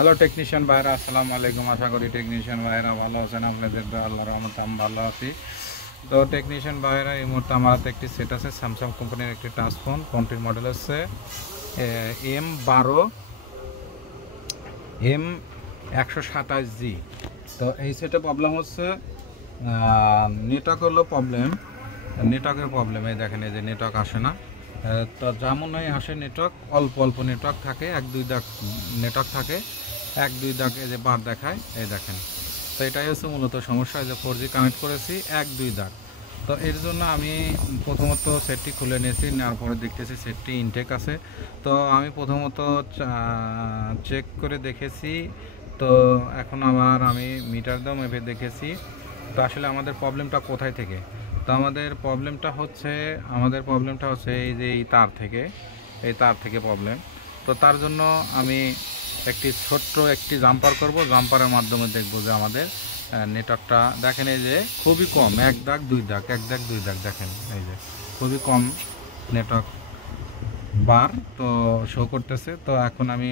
Hello technician ভাইরা, আসসালামু আলাইকুম। আশা করি টেকনিশিয়ান ভাইরা ভালো আছেন। আপনাদের আল্লাহর রহমতে আমি ভালো আছি। তো টেকনিশিয়ান ভাইরা, এই মুহূর্তে আমার হাতে একটি সেট আছে, স্যামসাং কোম্পানির একটি টাচ ফোন। ফোনটির মডেল হচ্ছে M12M127G। তো এই সেটে প্রবলেম হচ্ছে নেটওয়ার্ক হলো প্রবলেম, নেটওয়ার্কের প্রবলেম। এই দেখেন, এই যে নেটওয়ার্ক আসে না। তো যেমনই আসে নেটওয়ার্ক, অল্প অল্প নেটওয়ার্ক থাকে, 1-2 দাগ নেটওয়ার্ক থাকে, 1-2 দাগ এই যে বার দেখায়, এই দেখেন। তো এটাই হচ্ছে মূলত সমস্যা। যে 4G কানেক্ট করেছি, 1-2 দাগ। তো এর জন্য আমি প্রথমত সেটটি খুলে নিয়েছি, নেওয়ার পরে দেখতেছি সেটটি ইনটেক আছে। তো আমি প্রথমত চেক করে দেখেছি। তো এখন আবার আমি মিটার দাও মেপে দেখেছি। তো আসলে আমাদের প্রবলেমটা কোথায় থেকে? তো আমাদের প্রবলেমটা হচ্ছে এই যে এই তার থেকে প্রবলেম। তো তার জন্য আমি ছোট্ট একটি জাম্পার করব। জাম্পারের মাধ্যমে দেখব যে আমাদের নেটওয়ার্কটা দেখেন, এই যে খুবই কম, 1-2 দাগ, 1-2 দাগ দেখেন, এই যে খুবই কম নেটওয়ার্ক বার তো শো করতেছে। তো এখন আমি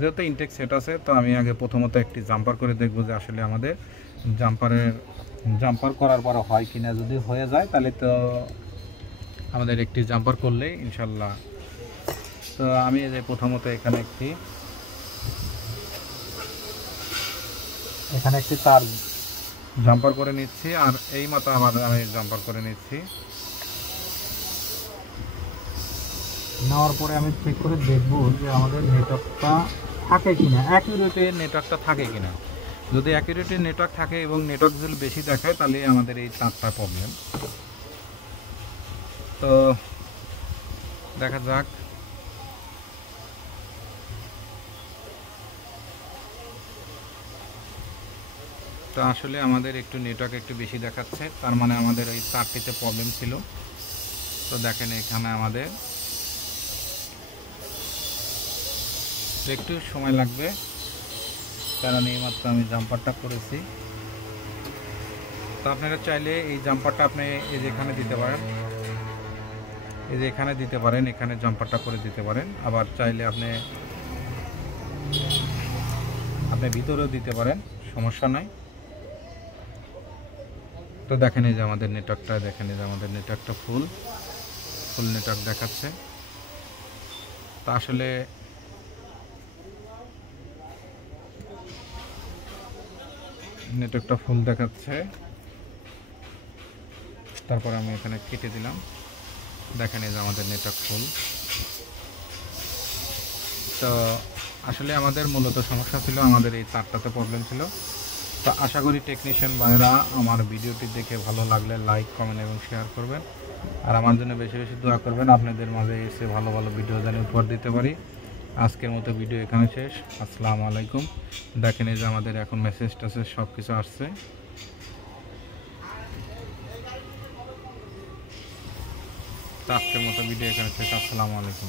যেহেতু ইনটেক সেট আছে, তো আমি আগে প্রথমত একটি জাম্পার করে দেখব যে আসলে আমাদের জাম্পার করার পর হয় কিনা। যদি হয়ে যায় তাহলে তো আমাদের একটি জাম্পার করলেই ইনশাল্লাহ। তো আমি যে প্রথমত এখানে একটি তার জাম্পার করে নিচ্ছি, আর এই মতো আবার আমি জাম্পার করে নিচ্ছি। নেওয়ার পরে আমি চেক করে দেখব যে আমাদের নেটওয়ার্কটা থাকে কিনা, অ্যাকুরেটে নেটওয়ার্কটা থাকে কিনা। যদি অ্যাকুরেটে নেটওয়ার্ক থাকে এবং নেটওয়ার্ক যদি বেশি দেখায়, তাহলে আমাদের এই তারটা প্রবলেম। তো দেখা যাক। তো আসলে আমাদের একটু নেটওয়ার্ক একটু বেশি দেখাচ্ছে, তার মানে আমাদের ওই তারটিতে প্রবলেম ছিল। তো দেখেন, এখানে আমাদের একটু সময় লাগবে, কারণ এইমাত্র আমি জাম্পারটা করেছি। তো আপনারা চাইলে এই জাম্পারটা আপনি এই যে এখানে দিতে পারেন, এখানে জাম্পারটা করে দিতে পারেন। আবার চাইলে আপনি ভিতরেও দিতে পারেন, সমস্যা নাই। তো দেখেন, এই যে আমাদের নেটওয়ার্কটা ফুল নেটওয়ার্ক দেখাচ্ছে। তো আসলে নেটওয়ার্কটা ফুল দেখাচ্ছে। তারপর আমি এখানে কেটে দিলাম। দেখেন, এই যে আমাদের নেটওয়ার্ক ফুল। তো আসলে আমাদের মূলত সমস্যা ছিল, আমাদের এই তারটাতে প্রবলেম ছিল। তো আশা করি টেকনিশিয়ান ভাইরা আমার ভিডিওটি দেখে ভালো লাগলে লাইক, কমেন্ট এবং শেয়ার করবেন। আর আমার জন্য বেশি বেশি দোয়া করবেন, আপনাদের মাঝে এসে ভালো ভালো ভিডিও যেন উপহার দিতে পারি। আজকের মতো ভিডিও এখানে শেষ। আসসালামু আলাইকুম। দেখেন, এই যে আমাদের এখন মেসেজ টেসেজ সব কিছু আসছে। আজকের মতো ভিডিও এখানে শেষ। আসসালামু আলাইকুম।